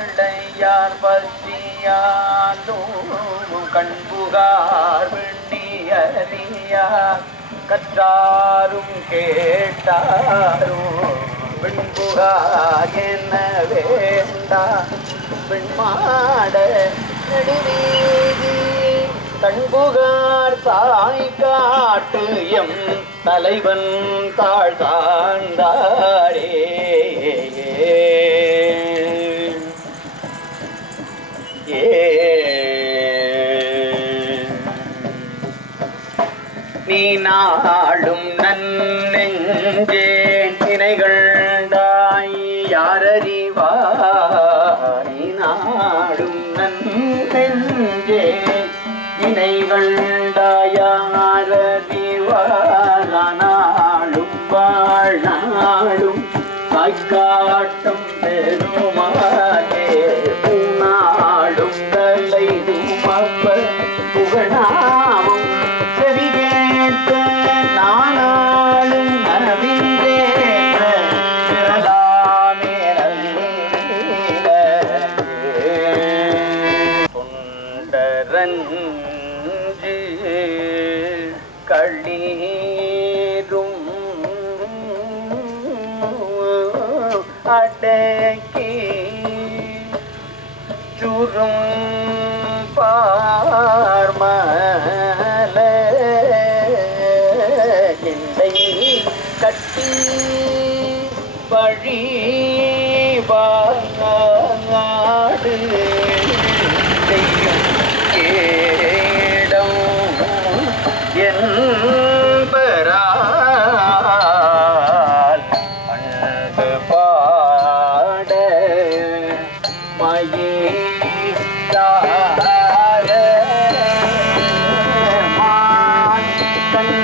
பிள்ளையார் பசியாலும் கண்புகார் விண்ணியறியார் கற்றாரும் கேட்டாரும் விண்புகார் என்ன வேண்டா பெண்மாட நடுவீதி கண்புகார் தாய் காட்டு எம் தலைவன் தாழ் தாழ்ந்தாரே நீ நாடும் நன்னெஞ்சே தினைகண்டாய் யாரறிவார் நீ நாடும் நன்னெஞ்சே தினைகண்டாய் யாரறிவார் நாளும் வாழ்நாளும் காய்காட்டும் பெருமாளே பூநாளும் தலை துமப்ப புகழாமும் செவிகேட்ட நானாளும் நவின்றேற்ற பிறலாமே நல்ல தொண்டரஞ்சு களீரும் அடக்கி சுரும் பார்மல எந்தை கட்டி வழி வாடு செய்யும் கேடம் என்பரால் அன்பு பாட மயிலார மான் கண்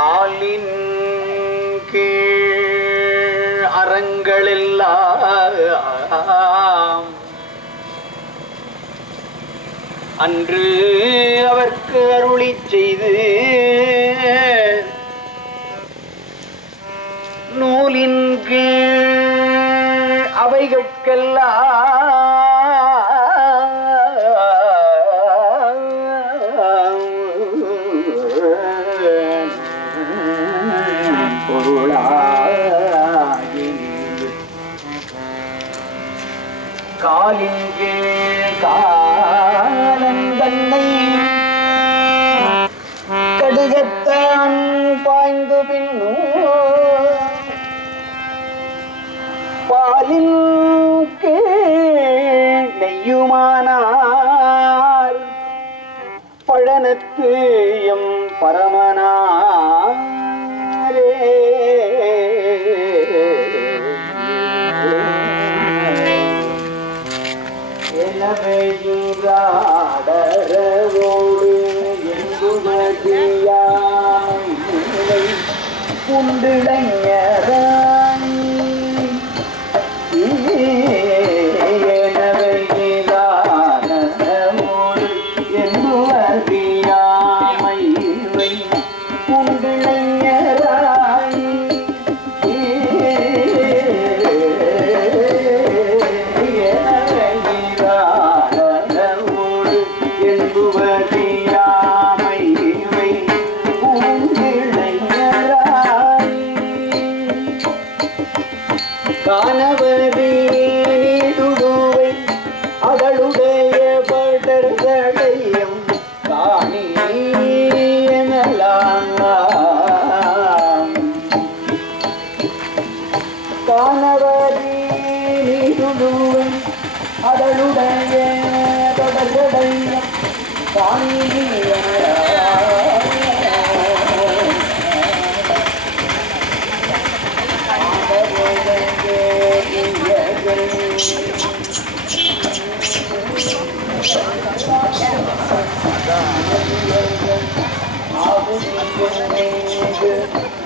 ஆலின் கீழ் அறங்களெல்லாம் அன்று அவர்க்கு அருளி செய்து நூலின் கீழ் அவைகட்கெல்லாம் பொருளாகி காலின் கீழ் காலன் தன்னை கடுகத்தான் பாய்ந்து பின்னோ பாலின் கீழ் நெய்யுமானார் பழனத்து எம் பரமனாரே எனவையுராடரோடு எங்குமதியாய் உண்டிளைஞராய் எனவையிலானோடு எங்குமதியாமை உண்டிளைஞராய் காணவதி நீடுவை அவளுடைய படர்களையும் காணி எனலாம் காணவதி அதனுடைய தொடர்புடைய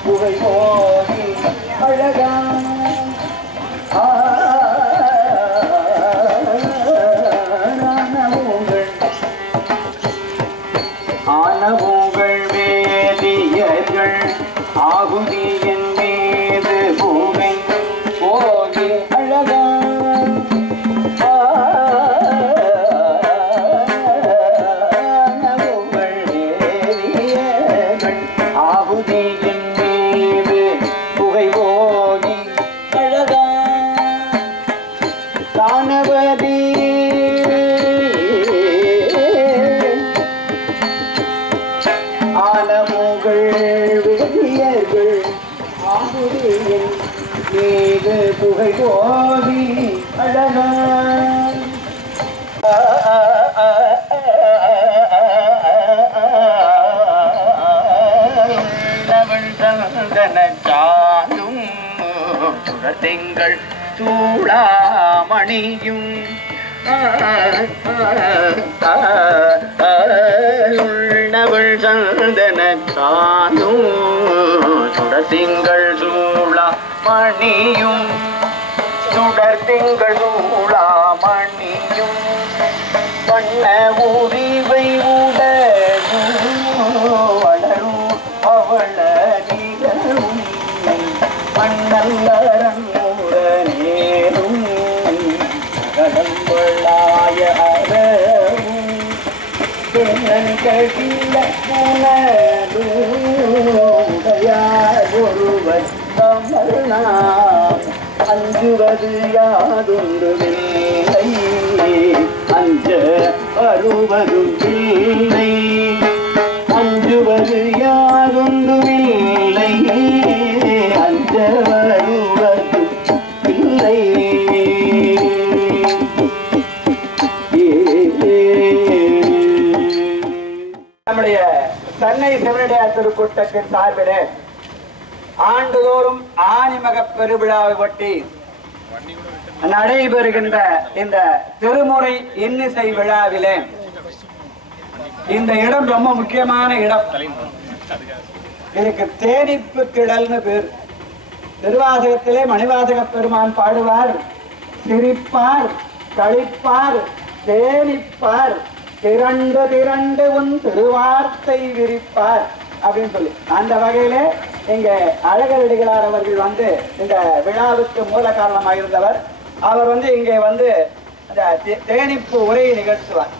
புகை போதி அழகான ஆனவுங்கள் வேதியர்கள் ஆகுதியின் மீது பூமி போதி அழகான் ஆனவுங்கள் வேதியர்கள் ஆகுதியின் மீது புகை போதி அழகான் தானவதி ஆனமுகள் வெறியர்கள் ஆகுதியின் மீது புகை போதி அழகான் சந்தனச்சாலும் திங்கள் சூளாமணியும் உள்ளவள் சந்தனச்சாலும் சுடத்திங்கள் சூளாமணியும் சுடர்த்திங்கள் சூளாமணியும் வண்ண உரிவை உடலும் வளரும் அவள நிகழும் மண்ணல்லரங்கூரனேரும் கடம்பளாய அறவும் பெண்ணன் கழில உடையார் ஒருவர் கமல்நாம் அஞ்சுவது யாதொன்றுமில்லை அஞ்ச வருவதும் இல்லை அஞ்சுவது யாதொன்றுமில்லை அஞ்ச வருவதும் இல்லை நம்முடைய சென்னை சிவனடியார் திருக்கூட்டத்தின் சார்பிலே ஆண்டுதோறும் ஆணிமக பெருவிழாவை ஒட்டி நடைபெறுகின்ற இந்த திருமுறை இன்னிசை விழாவிலே இந்த இடம் ரொம்ப முக்கியமான இடம். இதுக்கு தேனிப்பு திடல்னு பேர். திருவாசகத்திலே மணிவாசக பெருமான் பாடுவார், சிரிப்பார், களிப்பார், தேனிப்பார், திரண்டு திரண்டு உன் திருவார்த்தை விரிப்பார் அப்படின்னு சொல்லி அந்த வகையிலே இங்க அழகரடிகளார் அவர்கள் வந்து இந்த விழாவுக்கு மூல காரணமாக இருந்தவர். அவர் வந்து இங்கே வந்து அந்த தேனிப்பு உரையை நிகழ்த்துவார்.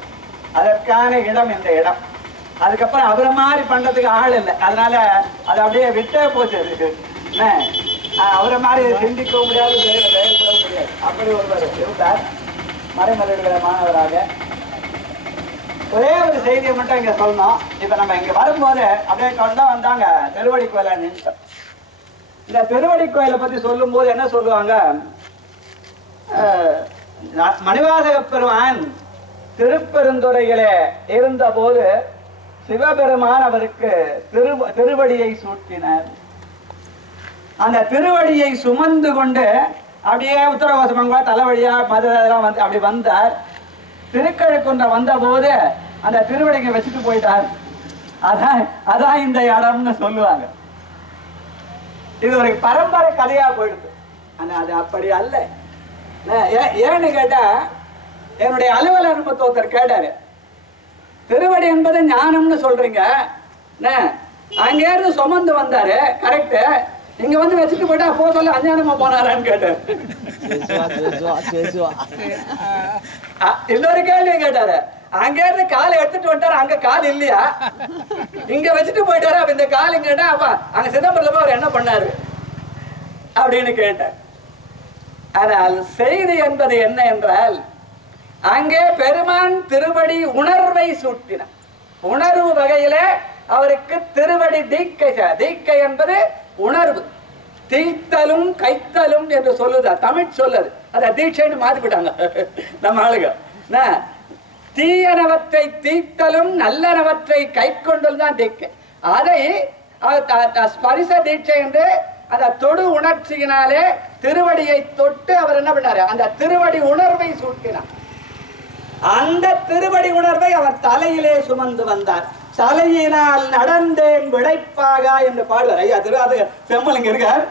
அதற்கான இடம் இந்த இடம். அதுக்கப்புறம் அவரை மாதிரி பண்றதுக்கு ஆள் இல்லை, அதனால அது அப்படியே விட்டே போச்சு. இருக்கு அவரை மாதிரி சிந்திக்க முடியாது, செயல்பட முடியாது. அப்படி ஒருவர் இருந்தார் மறைமலைகளை மாணவராக. ஒரே ஒரு செய்தியை மட்டும் இங்க சொல்லணும். இப்ப நம்ம இங்க வரும்போது அப்படியே கொண்டா வந்தாங்க திருவடி கோயில நின்றோம். இந்த திருவடி கோயிலை பத்தி சொல்லும் போது என்ன சொல்லுவாங்க, மணிவாசக பெருமான் திருப்பெருந்துறையிலே இருந்த போது சிவபெருமான் அவருக்கு திருவடியை சூட்டினார். அந்த திருவடியை சுமந்து கொண்டு அப்படியே உத்தரவாசமங்களா தலைவழியா மதுரெல்லாம் வந்து அப்படி வந்தார். திருக்கழுக்குன்ற வந்த போது அந்த திருவடியை வச்சுட்டு போயிட்டார். அதான் இந்த இடம்னு சொல்லுவாங்க. இது ஒரு பரம்பரை கதையா போயிடுது. ஆனா அது அப்படி அல்ல. ஏன்னு கேட்டா, என்னுடைய அலுவலர் ஒருத்தர் கேட்டாரு, திருவடி என்பது ஞானம்னு சொல்றீங்க, அங்கே இருந்து சுமந்து வந்தாரு கரெக்ட், இங்க வந்து வச்சுட்டு போயிட்டா போ சொல்ல அஞ்ஞானமா போனாரான்னு கேட்டாரு. இன்னொரு கேள்வி கேட்டாரு, அங்க இருந்து காலை எடுத்துட்டு வந்துட்டாரு, அங்க கால் இல்லையா, இங்க வச்சுட்டு போயிட்டாரு, அப்ப இந்த கால் கேட்டா அப்ப அங்க சிதம்பரத்துல அவர் என்ன பண்ணாரு அப்படின்னு கேட்டார். ஆனால் செய்தி என்பது என்ன என்றால், அங்கே பெருமான் திருவடி உணர்வை சூட்டினார். உணர்வு வகையில அவருக்கு திருவடி தீக்கை. தீக்கை என்பது உணர்வு. தீத்தலும் கைத்தலும் என்று சொல்லுதா, தமிழ் சொல்லுது. அத தீட்சைன்னு மாத்திவிட்டாங்க நம்ம ஆளுங்க. தீயனவற்றை தீத்தலும் நல்லனவற்றை கை கொண்டல் தான் தீக்கை. அதை ஸ்பரிச தீட்சை என்று அந்த தொடு உணர்ச்சியினாலே திருவடியை தொட்டு அவர் என்ன பண்ணாரு, அந்த திருவடி உணர்வை சூட்டினார். அந்த திருவடி உணர்வை அவர் தலையிலே சுமந்து வந்தார். தலையினால் நடந்தேன் விடைப்பாக என்று பாடுவார். ஐயா திரு அது செம்மலுங்க இருக்கார்.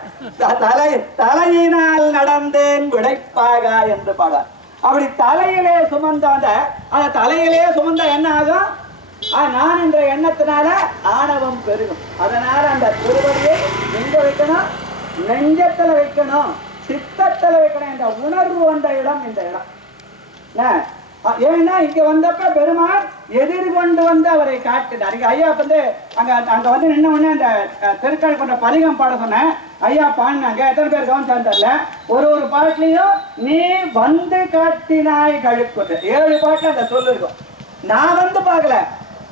தலையினால் நடந்தேன் விடைப்பாக என்று பாடுவார். அப்படி தலையிலே சுமந்த அந்த தலையிலே சுமந்த என்ன ஆகும், நான் என்ற எண்ணத்தினால ஆணவம் பெருகும். அதனால அந்த திருவடியை எங்க வைக்கணும், நெஞ்சத்துல வைக்கணும், சித்தத்துல வைக்கணும் என்ற உணர்வு வந்த இடம் இந்த இடம். ஏன்னா இங்க வந்தப்ப பெருமாள் எதிர்கொண்டு வந்து அவரை காட்டுறார். ஐயா வந்து அங்க வந்து நின்ன உடனே அந்த திருக்கால் கொண்ட பதிகம் பாட சொன்னேன். ஐயா பாடினாங்க, எத்தனை பேர் கவனிச்சாந்தர்ல. ஒரு பாட்டுலயும் நீ வந்து காட்டினாய் கழுக்குது 7 பாட்டுல அந்த சொல்லு இருக்கும். நான் வந்து பார்க்கல,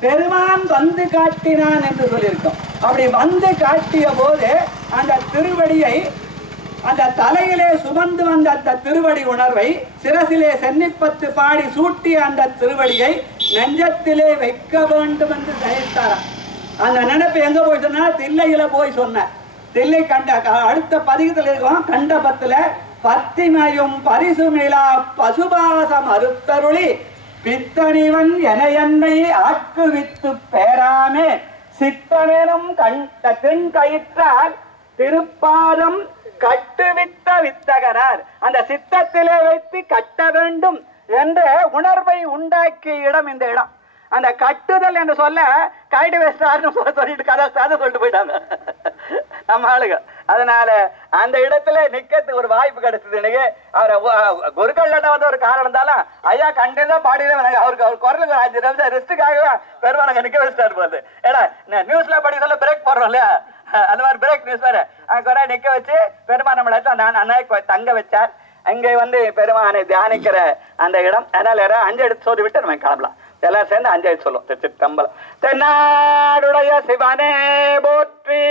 பெருமான் வந்து காட்டினான் என்று சொல்லியிருக்கோம். அப்படி வந்து காட்டிய போது அந்த திருவடியை அந்த தலையிலே சுமந்து வந்த அந்த திருவடி உணர்வை சிரசிலே சென்னிப்பத்து பாடி சூட்டிய அந்த திருவடியை நெஞ்சத்திலே வைக்க வேண்டும் என்று நினைத்தாராம். அந்த நினைப்பு எங்க போய் சொன்னா, தில்லையில போய் சொன்ன. தில்லை கண்ட அடுத்த பதிகத்தில் இருக்கும் கண்டபத்துல பத்திமையும் பரிசுமிழா பசுபாசம் அறுத்தருளி பித்தனிவன் என என்னை ஆக்குவித்து பேராமே சித்தனும் தென் கயிற்றால் திருப்பாதம் கட்டுவித்த வித்தகனார். அந்த சித்தத்திலே வைத்து கட்ட வேண்டும் என்ற உணர்வை உண்டாக்கிய இடம் இந்த இடம். அந்த கட்டுதல் என்று சொல்ல கைடு வேஸ்டார்னு சொல்லிட்டு கதை சொல்லிட்டு போயிட்டாங்க நம்ம ஆளுங்க. அதனால அந்த இடத்துல நிக்கிறதுக்கு ஒரு வாய்ப்பு கிடைச்சது எனக்கு. அவரை குருக்கள்ல வந்து ஒரு காரணம் இருந்தாலும் ஐயா கண்டிப்பா பாடிதான் அவருக்கு அவர் குரலுக்கு 5 நிமிஷம் ரெஸ்ட்டுக்காகவே பெருமானங்க நிக்க வச்சுட்டாரு போது. ஏன்னா நியூஸ்ல படி சொல்ல பிரேக் போடுறோம் இல்லையா, அந்த மாதிரி பிரேக் நியூஸ் வேற அங்க நிக்க வச்சு பெருமான் நம்மள அன்னைக்கு தங்க வச்சார். அங்கே வந்து பெருமானை தியானிக்கிற அந்த இடம். அதனால 5 எடுத்து சொல்லி விட்டு நம்ம கிளம்பலாம். எல்லாரும் சேர்ந்து 5 எடுத்து சொல்லும். திருச்சிற்றம்பலம். தென்னாடுடைய சிவனே போற்றி.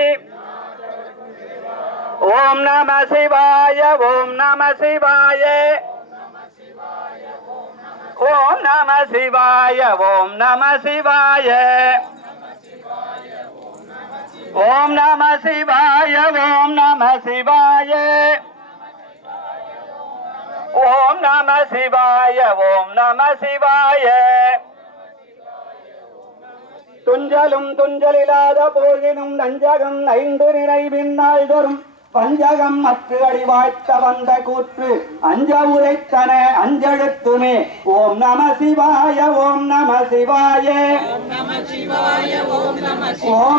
ஓம் நம சிவாய ஓம் நம சிவாய ஓம் நம சிவாய ஓம் நம சிவாய ஓம் நம சிவாய ஓம் நம சிவாய ஓம் நம சிவாய ஓம் நம சிவாய. துஞ்சலும் துஞ்சலில்லாத போகினும் நஞ்சகம் 5 நினைவின் நாள் தோறும் பஞ்சகம் மற்ற அடி வாழ்த்த வந்த கூற்று அஞ்ச உரைத்தன அஞ்செழுத்துமே. ஓம் நம சிவாய ஓம் நம சிவாய ஓம் நம சிவாய ஓம்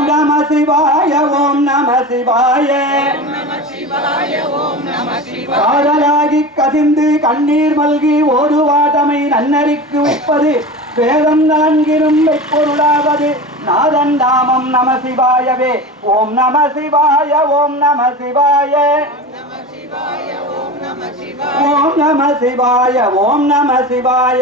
நம சிவாய ஓம் நம சிவாய. காதலாகி கசிந்து கண்ணீர் மல்கி ஓடுவாதமை நன்னறிக்கு வைப்பது வேதம் 4 பொருளாவது நாதன் நாமம் நம சிவாயவே. ஓம் நம சிவாய ஓம் நம சிவாய ஓம் நம சிவாய ஓம் நம சிவாய.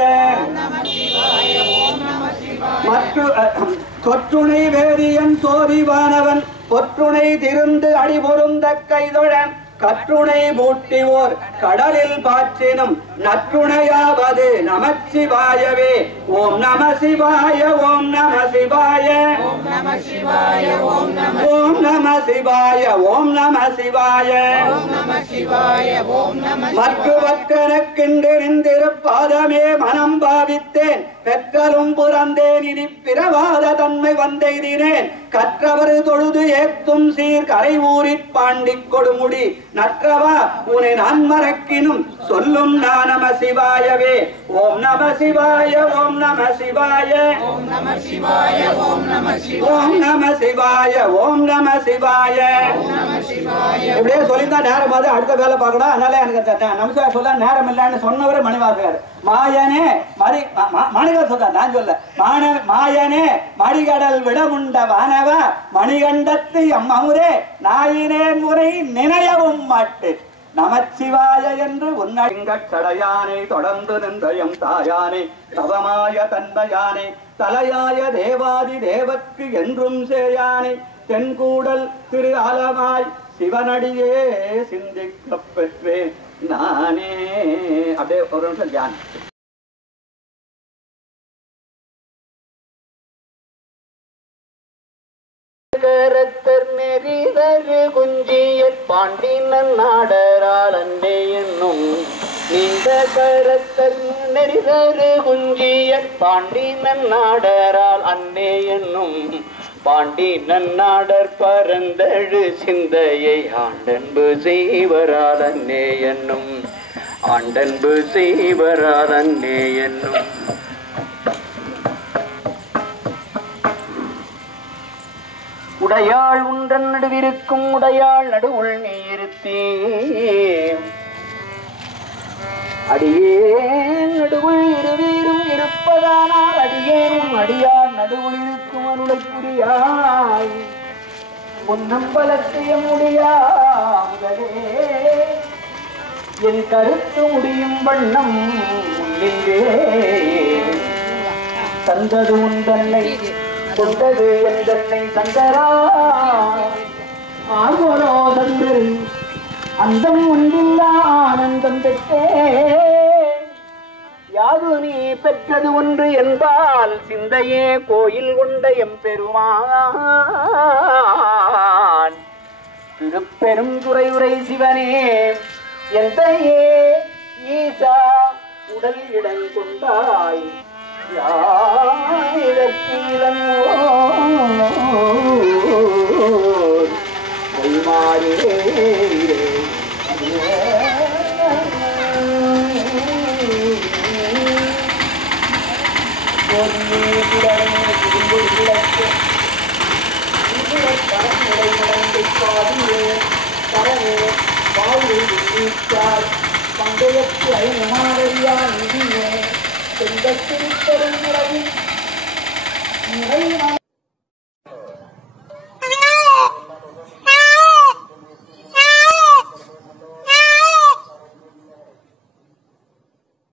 தொற்றுணை வேதியன் சோதிவானவன் பொற்றுணை திருந்து அடிபொருந்த கைதொழன் கற்றுணை மூட்டிவோர் கடலில் பாற்றினும் நற்றுணையாவது நமச்சிவாயவே. ஓம் நம சிவாய ஓம் நம சிவாய ஓம் நம சிவாய ஓம் நம சிவாய மற்றவற்றெனக்கென்றிருப்பாதமே மனம் பாவித்தேன் பெற்றலும் புறந்தேன் இனி பிறவாத தன்மை வந்தெய்தினேன் கற்றவர் தொழுது ஏத்தும் சீர் கரை ஊரிற் பாண்டிக் கொடுமுடி நற்றவா உனை நான் மறக்கினும் சொல்லும் நம சிவாயவே. ஓம் நம சிவாய ஓம் நம சிவாய ஓம் நம சிவாய ஓம் நம சிவாய ஓம் நம சிவாய. இப்படியே சொல்லிதான் நேரம் அது அடுத்த வேலை பார்க்கணும். அதனால எனக்கு நமஸ்காரம் சொல்ல நேரம் இல்லைன்னு சொன்னவரை மணிவாசகர். மாயனே மணிகர் சொல்ற, நான் சொல்ல மாயனே மணிகடல் விடமுண்ட வானவ மணிகண்டத்து அம்மமுரே நாயினே முறை நினையவும் மாட்டு நமச்சிவாய என்று உன்னடயானை தொடர்ந்து நின்றயம் தாயானை தவமாய தன்மையானை தலையாய தேவாதி தேவற்கு என்றும் சேயானை தென்கூடல் திரு ஆலமாய் சிவனடியே சிந்திக்க பெற்றேன் நானே. அப்படியே ஒரு நிமிஷம் தியானம். கரத்தர் நெறிதரு குஞ்சியற் பாண்டினன் நாடரால் அன்னே என்னும் நீண்ட கரத்தர் நெறிதரு குஞ்சியற் பாண்டினன் நாடரால் அன்னே என்னும் பாண்டி நன்னாடர் பரந்தழு சிந்தையை ஆண்டன்பு செய்வரால் அன்னே என்னும் ஆண்டன்பு செய்வரால் அன்னே என்னும் உடையாள் உன்றன் நடுவிருக்கும் உடையாள் நடுவுள் நீ இருத்தே அடியேன் நடுவுள் இருவீரும் இருப்பதானால் அடியேனும் அடியார் நடுவுள் இருக்கும் அருளை புரியாய் பொன்னம்பலத்தைய முடியாதே என் கருத்து முடியும் வண்ணம் முன்னின்றே தந்தது உந்தன்னை கொண்டது எந்தன்னை சங்கரா ஆர்வரோ தந்தரு அந்தம் ஒன்றில்லா ஆனந்தம் பெற்றே யாது நீ பெற்றது ஒன்று என்பால் சிந்தையே கோயில் கொண்ட எம்பெருமான் திருப்பெரும் துறையுரை சிவனே எந்தையே ஈசா உடல் இடம் கொண்டாய் யாயிரத்திலம் கைமாறே பண்டையத்து ஐநமாரியா நிதியே செந்தத்திருப்பெரும்